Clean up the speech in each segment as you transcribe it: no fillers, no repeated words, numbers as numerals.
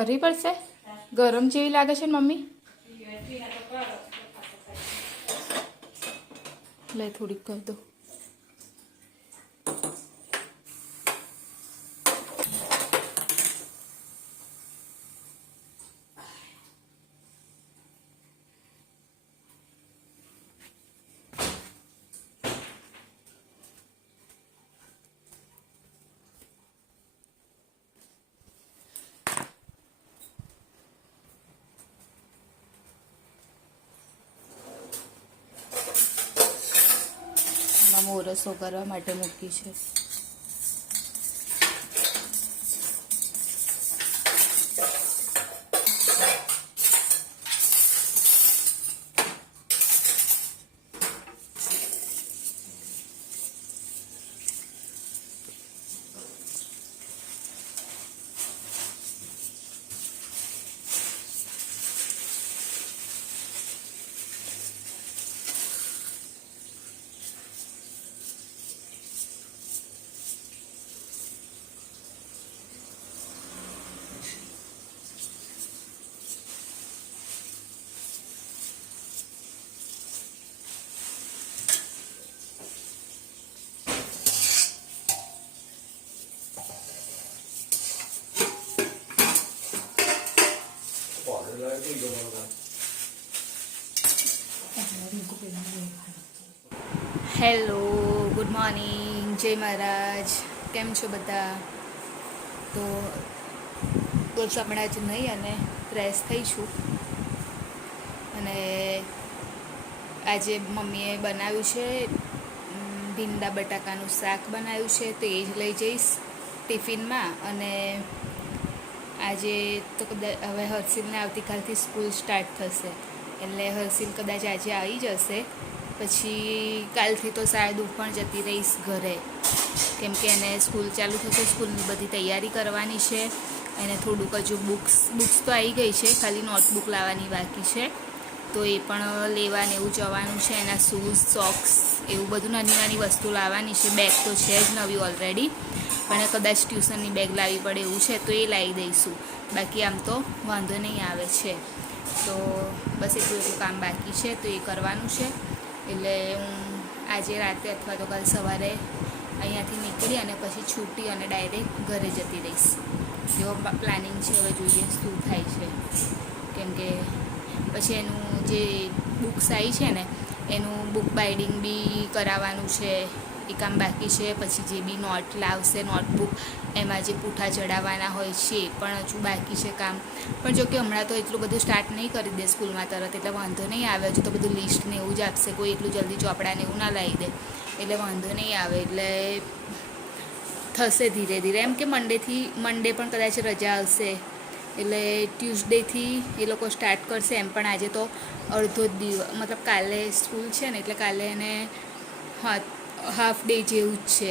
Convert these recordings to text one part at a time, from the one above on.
કરવી પડશે. ગરમ જેવી લાગે છે ને મમ્મી. લે થોડીક કરી દો. મોરસો કરવા માટે મૂકી છે. હેલો, ગુડ મોર્નિંગ, જય મહારાજ. કેમ છો બધા? તો બસ હમણાં જ નહીં અને ફ્રેશ થઈ છું. અને આજે મમ્મીએ બનાવ્યું છે ભીંડા બટાકાનું શાક બનાવ્યું છે, તો એ જ લઈ જઈશ ટિફિનમાં. અને આજે તો કદાચ હવે હર્ષિલને આવતીકાલથી સ્કૂલ સ્ટાર્ટ થશે, એટલે હર્ષિલ કદાચ આજે આવી જશે. પછી કાલથી તો શાયદ હું પણ જતી રહીશ ઘરે, કેમ કે એને સ્કૂલ ચાલુ થશે. સ્કૂલની બધી તૈયારી કરવાની છે. એને થોડુંક હજુ બુક્સ તો આવી ગઈ છે, ખાલી નોટબુક લાવવાની બાકી છે, તો એ પણ લેવાને એવું જવાનું છે. એના શૂઝ, સોક્સ એવું બધું નાની નાની વસ્તુ લાવવાની છે. બેગ તો છે જ નવી ઓલરેડી, પણ કદાચ ટ્યુશનની બેગ લાવવી પડે એવું છે, તો એ લાવી દઈશું. બાકી આમ તો વાંધો નહીં આવે છે. તો બસ એટલું કામ બાકી છે, તો એ કરવાનું છે. એટલે હું આજે રાતે અથવા તો કાલ સવારે અહીંયાથી નીકળી અને પછી છૂટી અને ડાયરેક્ટ ઘરે જતી રહીશ. એવો પ્લાનિંગ છે. હવે જોઈએ શું થાય છે, કેમ કે પછી એનું જે બુક્સ આવી છે ને, એનું બુક બાઇડિંગ બી કરાવવાનું છે, એ કામ બાકી છે. પછી જે બી નોટ લાવશે, નોટબુક એમાં જે પૂઠા ચડાવવાના હોય છે એ પણ હજુ બાકી છે કામ. પણ જો કે હમણાં તો એટલું બધું સ્ટાર્ટ નહીં કરી દે સ્કૂલમાં તરત, એટલે વાંધો નહીં આવે. હજુ તો બધું લિસ્ટ ને એવું જ આપશે, કોઈ એટલું જલ્દી ચોપડાને એવું ના લાવી દે, એટલે વાંધો નહીં આવે. એટલે થશે ધીરે ધીરે. એમ કે મંડે પણ કદાચ રજા આવશે, એટલે ટ્યુઝડેથી એ લોકો સ્ટાર્ટ કરશે. એમ પણ આજે તો અડધો જ દિવસ, મતલબ કાલે સ્કૂલ છે ને, એટલે કાલે એને હાફ ડે જેવું જ છે,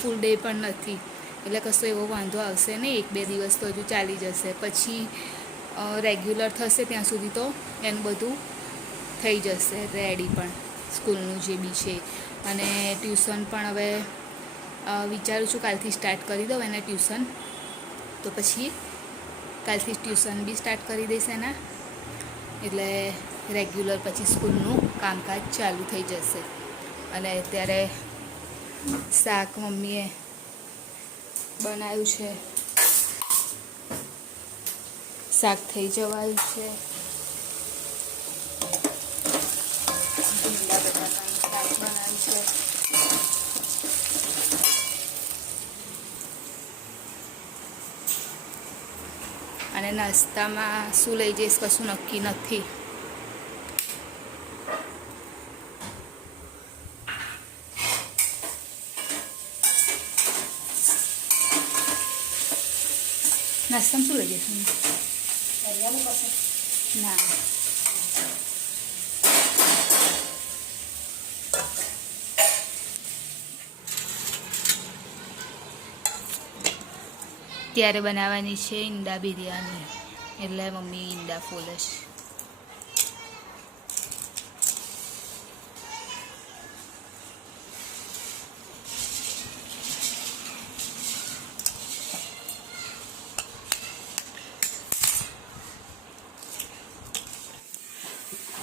ફૂલ ડે પણ નથી. એટલે કશો એવો વાંધો આવશે નહીં. 1-2 દિવસ તો હજુ ચાલી જશે. પછી રેગ્યુલર થશે ત્યાં સુધી તો એનું બધું થઈ જશે રેડી, પણ સ્કૂલનું જે બી છે. અને ટ્યુશન પણ હવે વિચારું છું કાલથી સ્ટાર્ટ કરી દઉં એને ટ્યુશન. તો પછી કાલથી ટ્યુશન બી સ્ટાર્ટ કરી દઈશ એના, એટલે રેગ્યુલર પછી સ્કૂલનું કામકાજ ચાલુ થઈ જશે. અને અત્યારે શાક મમ્મીએ બનાવ્યું છે, શાક થઈ જવાયું છે. ભીંડા બટાકાનું શાક બનાવ્યું છે. અને નાસ્તામાં શું લઈ જઈશ કશું નક્કી નથી. નાસ્તામાં શું લઈ જઈશ? ના, ત્યારે બનાવવાની છે ઈંડા બિરયાની, એટલે મમ્મી ઈંડા ફોલે છે.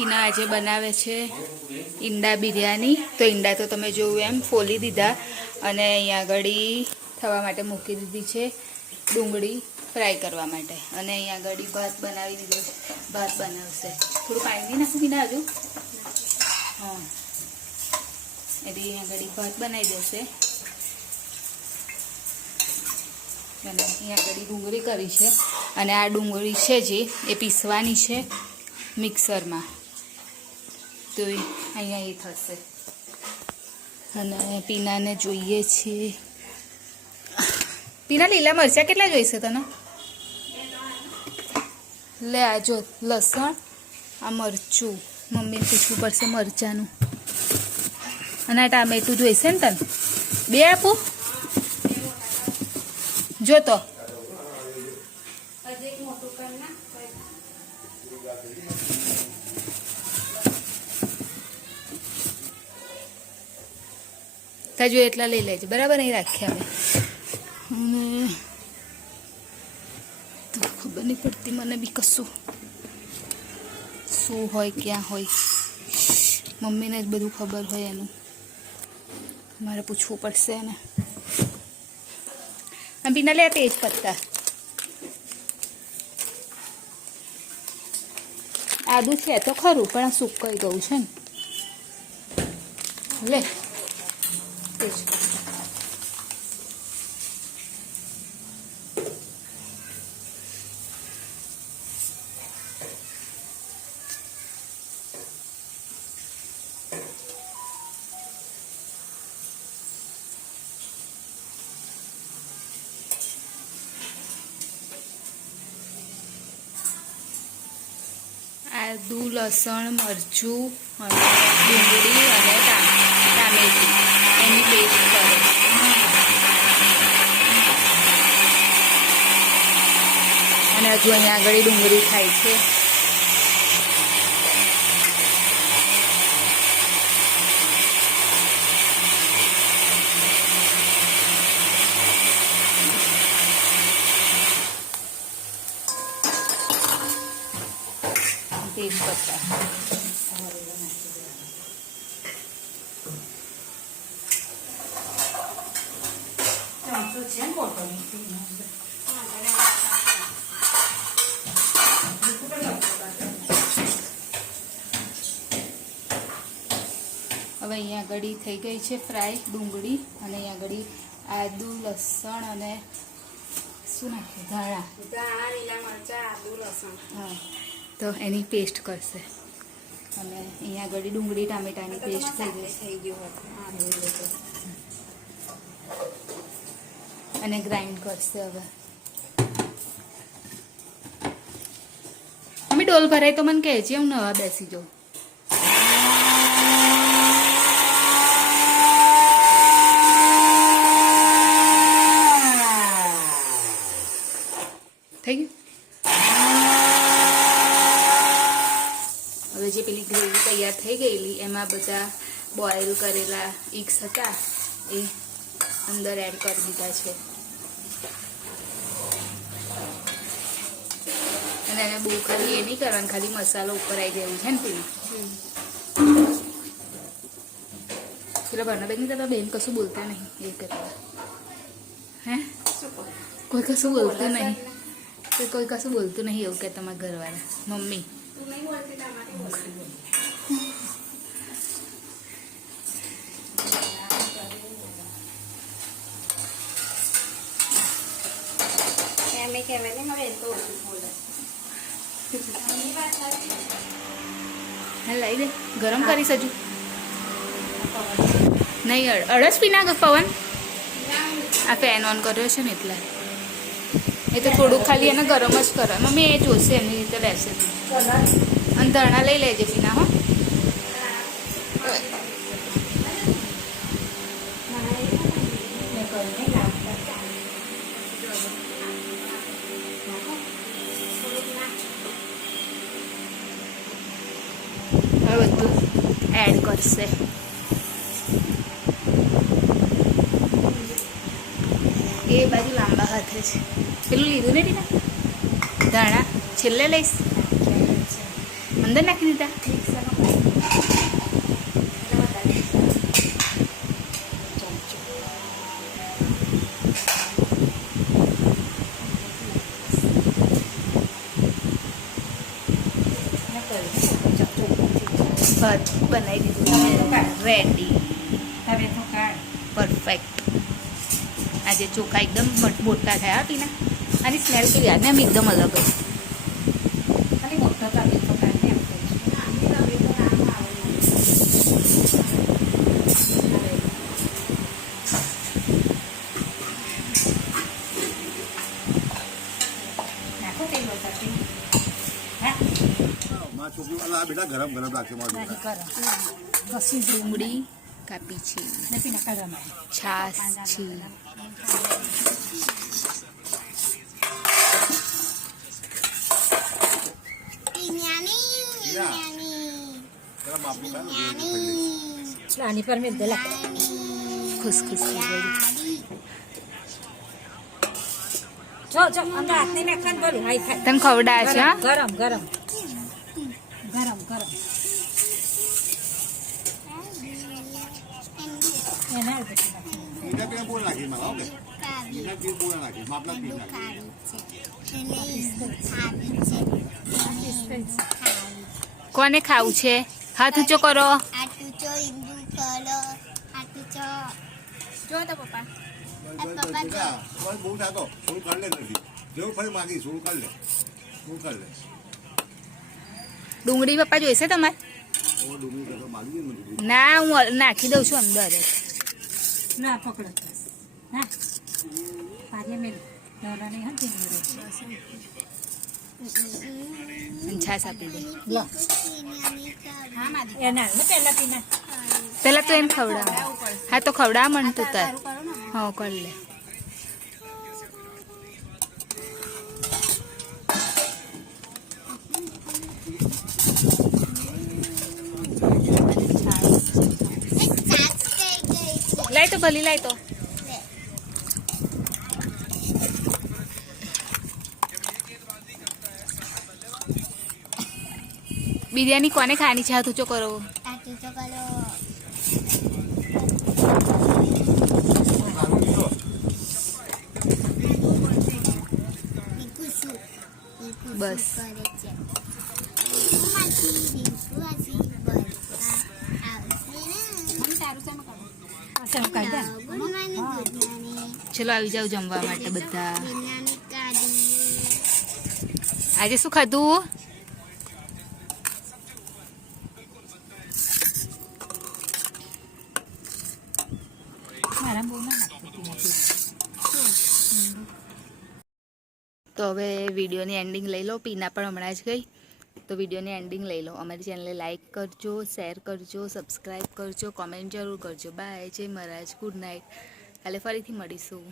પીના આજે બનાવે છે ઈંડા બિરયાની. તો ઈંડા તો તમે જોયું એમ ફોલી દીધા અને અહીંયા આગળ થવા માટે મૂકી દીધી છે ડુંગળી ફ્રાય કરવા માટે. અને અહીંયા આગળ ભાત બનાવી દીધો, ભાત બનાવશે. થોડું પાણી નાખું પીના હજુ. હા, એટલે અહીંયા આગળ ભાત બનાવી દેશે. અને અહીંયા આગળ ડુંગળી કરી છે અને આ ડુંગળી છે જે એ પીસવાની છે મિક્સરમાં. તો અહીંયા એ થશે. અને પીનાને જોઈએ છે. પીના લીલા મરચાં કેટલા જોઈશે તને? લે આ જો લસણ, આ મરચું. મમ્મીને પૂછવું પડશે મરચાંનું. અને આ ટામેટું જોઈશે ને તને? 2 આપું? જો તો તાજો એટલા લઈ લેજે, બરાબર? નહીં રાખ્યા અમે. અને તો ખબર નહીં પડતી મને બી કશું શું હોય ક્યાં હોય. મમ્મીને જ બધું ખબર હોય એનું. મારે પૂછવું પડશે એને. આમ પીના લે તેજ પત્તા. આદું છે તો ખરું પણ આ સુકાઈ ગયું છે ને. લે તેજ આદુ, લસણ, મરચું અને ડુંગળી અને ટામેટું એની પેસ્ટ કરે. અને હજુ અહીંયા આગળ ડુંગળી થાય છે. તેજ પત્તા. હવે અહીંયા આગળ થઈ ગઈ છે ફ્રાય ડુંગળી. અને અહીંયા આગળ આદુ, લસણ અને શું નાખ્યું? ધાણા, લીલા મરચાં, આદુ, લસણ. હા, તો એની પેસ્ટ કરશે. અને અહીંયા આગળ ડુંગળી ટામેટાની પેસ્ટ થઈ ગયું અને ગ્રાઇન્ડ કરશે. હવે મમ્મી ડોલ ભરાય તો મને કહેજે, હું નવા બેસી જાઉં. થઈ ગયું. હવે જે પેલી ગ્રેવી તૈયાર થઈ ગયેલી એમાં બધા બોઇલ કરેલા એગ્સ હતા એ અંદર એડ કરી દીધા છે. અને એને બહુ ખાલી એ નહીં કરવાનું, ખાલી મસાલો ઉપર આવી ગયું છે ને પેલું. પેલા ભરનાબેન તારા બેન કશું બોલતા નહીં એ કરતા. હે કોઈ કશું બોલતું નહીં, કોઈ કશું બોલતું નહીં એવું કે તમારા ઘરવાળા મમ્મી. લઈ દે, ગરમ કરીશ હજુ. નહીં અડસ પી ના પવન. આ ફેન ઓન કર્યો છે ને એટલે એ તો થોડુંક ખાલી એને ગરમ જ કરે. મમ્મી એ જોશે એમની રીતે રહેશે. અને ધાણા લઈ લેજે પીના. હો હવે બધું એડ કરશે. એ બાજુ લાંબા હાથે છે. પેલું લીધું ને ટીના ધાણા છેલ્લે લઈશ. અંદર નાખી દીધા. ભાત બનાવી દીધું છે રેડી. હવે તો કાઢ. પરફેક્ટ. આજે ચોખા એકદમ મોટા થયા પીના. આની સ્મેલ તો યાદ ને એમ એકદમ અલગ જ. ખાલી મોટો તવે તો કાઢ એમ કહું છું. નાખો તેલ વધારતી. હા મારા છોકરી વાળા બેટા ગરમ ગરમ રાખશે મારા નહીં છોકરા. કરો ઘસી ડુંગળી કાપી છે, નથી નાખા ગમે. છાશ છે, જરા માપનું ખાય ને એટલે ખાઈ લઈશ. આની પર મેં દેલા ખુશખુશ થઈ ગઈ. જો જો અંદર હાથ નહીં નાખવાનું બોલું હાઈ થાય. તને ખવડાવે છે હા? ગરમ ગરમ ગરમ ગરમ એના હાલ પછી નાખવાનું. મીઠા પીણા બોલ નાખી મારા ઓકે મીઠા પીણા બોલ નાખી માપના પીણા નાખી. કોને ખાવું છે? હાથ ઊંચો કરો. જો તો પપ્પા બેટા બસ બહુ થતો થોડું કાઢ લે નથી જેવું ફરી માગી થોડું કાઢ લે થોડું કાઢ લે. ડુંગળી પપ્પા જોઈશે તમારે? ઓ ડુંગળી કરતો માગી ને બધું. ના હું નાખી દઉં છું અંદર જ. ના પકડો હા પારે મેં દોડા નહીં હતી અને છાશ આપી દે. લો એના હાલ ને પહેલા પીના પેલા તો એમ ખવડાવ. હા તો ખવડાવ મને તું તાર. હા કરી લે. લાય તો ભલી લાય તો. બિરયાની કોને ખાવાની છે? હાથ ઊંચો કરો. બસ સેવ કાઢ દે. ચલો આવી જાવ જમવા માટે બધા. આજે શું ખાધું? મારા બહુ ના નાખતી પીના. તો હવે વિડીયોની એન્ડિંગ લઈ લો. પીના પણ હમણાં જ ગઈ તો વિડીયોની એન્ડિંગ લઈ લો. અમારી ચેનલને લાઇક કરજો, શેર કરજો, સબસ્ક્રાઈબ કરજો, કોમેન્ટ જરૂર કરજો. બાય. જય મહારાજ. Good night. કાલે ફરીથી મળીશું.